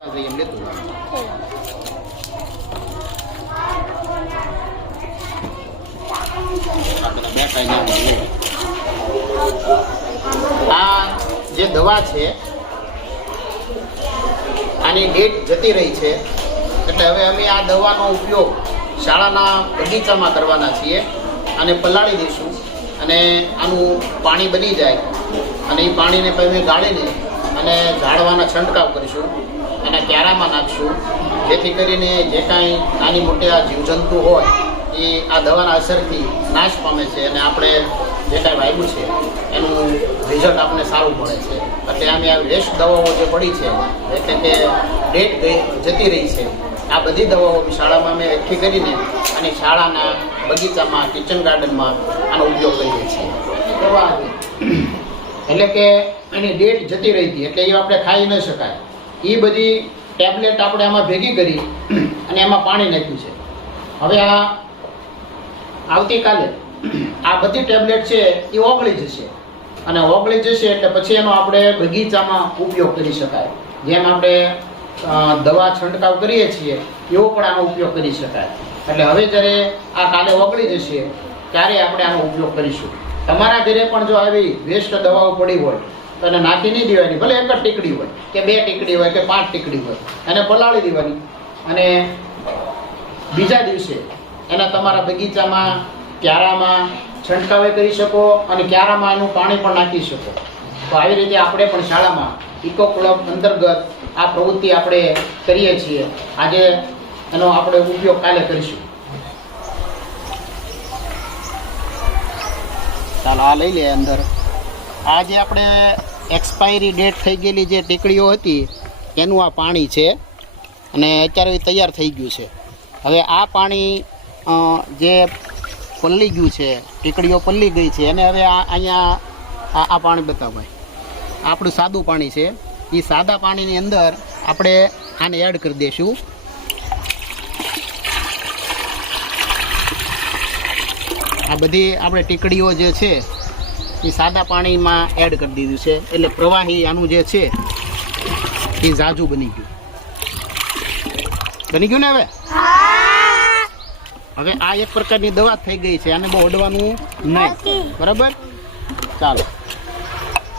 જે દવા છે, આની ડેટ જતી રહી છે. એટલે હવે અમે આ દવાનો ઉપયોગ શાળાના બગીચામાં કરવાના છીએ અને પલાળી દઈશું. અને આનું પાણી બની જાય. અને એ પાણીને પછી ગાળીને અને ઝાડવાના છંટકાવ કરીશું અને ક્યારામાં નાખશું. જેથી કરીને જે કાંઈ નાની મોટી આ જીવજંતુ હોય, એ આ દવાના અસરથી નાશ પામે છે અને આપણે જે કાંઈ વાવ્યું છે, એનું રિઝલ્ટ આપણને સારું મળે છે. એટલે આમે આ વેસ્ટ દવાઓ જે પડી છે, એટલે કે ડેટ જતી રહી છે, આ બધી દવાઓ શાળામાં અમે એકઠી કરીને અને શાળાના બગીચામાં કિચન ગાર્ડનમાં આનો ઉપયોગ કરીએ છીએ. એટલે કે એની ડેટ જતી રહી એટલે એ આપણે ખાઈ ન શકાય. એ બધી ટેબ્લેટ આપણે આમાં ભેગી કરી અને એમાં પાણી નાખ્યું છે. હવે આ આવતીકાલે આ બધી ટેબ્લેટ છે એ ઓગળી જશે. અને ઓગળી જશે એટલે પછી એનો આપણે બગીચામાં ઉપયોગ કરી શકાય. જેમ આપણે દવા છંટકાવ કરીએ છીએ, એવો પણ આનો ઉપયોગ કરી શકાય. એટલે હવે જ્યારે આ કાલે ઓગળી જશે, ત્યારે આપણે આનો ઉપયોગ કરીશું. તમારા ઘરે પણ જો આવી વેસ્ટ દવાઓ પડી હોય એને નાખી નહીં દેવાની, ભલે એક જ ટીકડી હોય, કે બે ટીકડી હોય, કે પાંચ ટીકડી હોય, એને પલાળી દેવાની. અને બીજા દિવસે એના તમારા બગીચામાં, ક્યારામાં છંટકાવે કરી શકો અને ક્યારામાં એનું પાણી પણ નાખી શકો. તો આવી રીતે આપણે પણ શાળામાં ઇકો ક્લબ અંતર્ગત આ પ્રવૃત્તિ આપણે કરીએ છીએ. આજે એનો આપણે ઉપયોગ કાલે કરીશું. ચાલો, આ લઈ લે અંદર. આજે આપણે એક્સપાયરી ડેટ થઈ ગયેલી જે ટેકડીઓ હતી, એનું આ પાણી છે. અને અત્યારે તૈયાર થઈ ગયું છે. હવે આ પાણી જે પલ્લી ગયું છે, ટેકડીઓ પલ્લી ગઈ છે અને હવે આ અહીંયા આ પાણી બતાવાય આપણું સાદું પાણી છે. એ સાદા પાણીની અંદર આપણે આને એડ કરી દઈશું. આ બધી આપણે ટીકડીઓ જે છે એ સાદા પાણીમાં એડ કરી દીધું છે. એટલે પ્રવાહી આનું જે છે એ ઝાઝું બની ગયું. બની ગયું ને હવે? હવે આ એક પ્રકારની દવા થઈ ગઈ છે આને બહુ અડવાનું નહીં. બરાબર? ચાલો.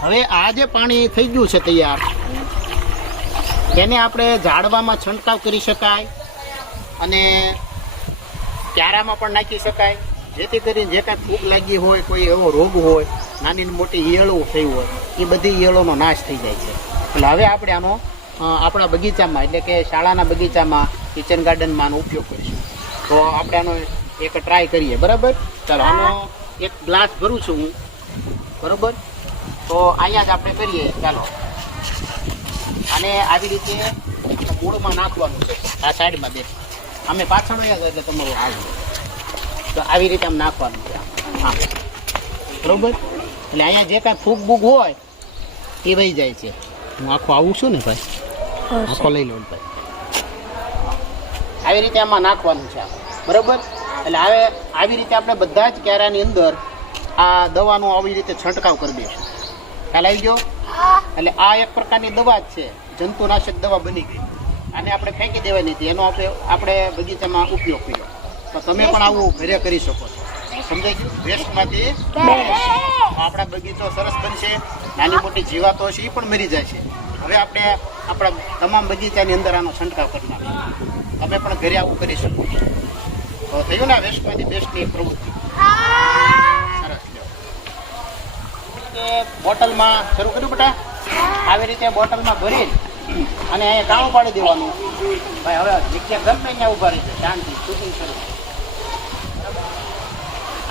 હવે આ જે પાણી થઈ ગયું છે તૈયાર એને આપણે ઝાડવામાં છંટકાવ કરી શકાય અને ક્યારામાં પણ નાખી શકાય. જેથી કરીને જે કાંઈ ફૂગ લાગી હોય, કોઈ એવો રોગ હોય, નાની મોટી ઈયળો થઈ હોય, એ બધી ઈયળોનો નાશ થઈ જાય છે. એટલે હવે આપણે આનો આપણા બગીચામાં, એટલે કે શાળાના બગીચામાં કિચન ગાર્ડનમાં ઉપયોગ કરીશું. તો આપણે આનો એક ટ્રાય કરીએ, બરાબર? ચાલો, આનો એક ગ્લાસ ભરું છું હું. બરોબર? તો અહીંયા જ આપણે કરીએ, ચાલો. અને આવી રીતે મૂળમાં નાખવાનું છે, આ સાઈડમાં બે અમે પાછળ તમારું આવી તો આવી રીતે આમ નાખવાનું છે. હા. બરોબર? એટલે અહીંયા જે કાંઈ ફૂગ બૂગ હોય એ વહી જાય છે. હું આખો આવું છું ને ભાઈ? આખો લઈ લઉં ભાઈ. આવી રીતે આમાં નાખવાનું છે બરોબર? એટલે હવે આવી રીતે આપણે બધા જ ક્યારાની અંદર આ દવાનો આવી રીતે છંટકાવ કરી દઈશું. ખ્યાલ આવી ગયો? એટલે આ એક પ્રકારની દવા જ છે. જંતુનાશક દવા બની ગઈ. આને આપણે ફેંકી દેવાની હતી. એનો આપણે આપણે બગીચામાં ઉપયોગ કર્યો. તો તમે પણ આવું ઘરે કરી શકો છો. સમજાય ગયું? વેસ્ટમાંથી આપણા બગીચો સરસ બનશે, નાની મોટી જીવાતો હશે એ પણ મરી જાય છે. હવે આપણે આપણા તમામ બગીચાની અંદર આનો છંટકાવ કરી તમે પણ ઘરે આવું કરી શકો છો. તો થયું ને વેસ્ટમાંથી બેસ્ટની પ્રવૃત્તિ. બોટલમાં શરૂ કર્યું બેટા? આવી રીતે બોટલમાં ભરી અને અહીંયા કાણું પાડી દેવાનું. ભાઈ, હવે નીચે ગમે ત્યાં ઊભા રહી છે શાંતિ શૂટિંગ શરૂ.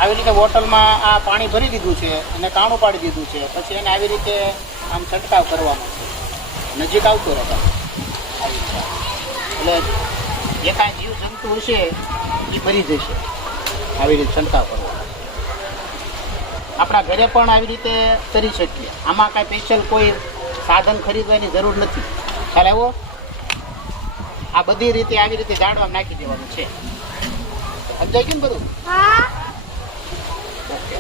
આવી રીતે બોટલમાં આ પાણી ભરી દીધું છે અને કાણું પાડી દીધું છે. પછી એને આવી રીતે આમ છંટકાવ કરવાનો છે. નજીક આવતો રહે. એટલે જે કાંઈ જીવ જંતુ હશે એ ભરી જશે. આવી રીતે છંટકાવ કરવાનો આપણા ઘરે પણ આવી રીતે કરી શકીએ. આમાં કાંઈ સ્પેશિયલ કોઈ સાધન ખરીદવાની જરૂર નથી. ખ્યાલ આવ્યો? આ બધી રીતે આવી રીતે જાળવા નાખી દેવાનું છે. સમજાય કેમ બધું? 꼭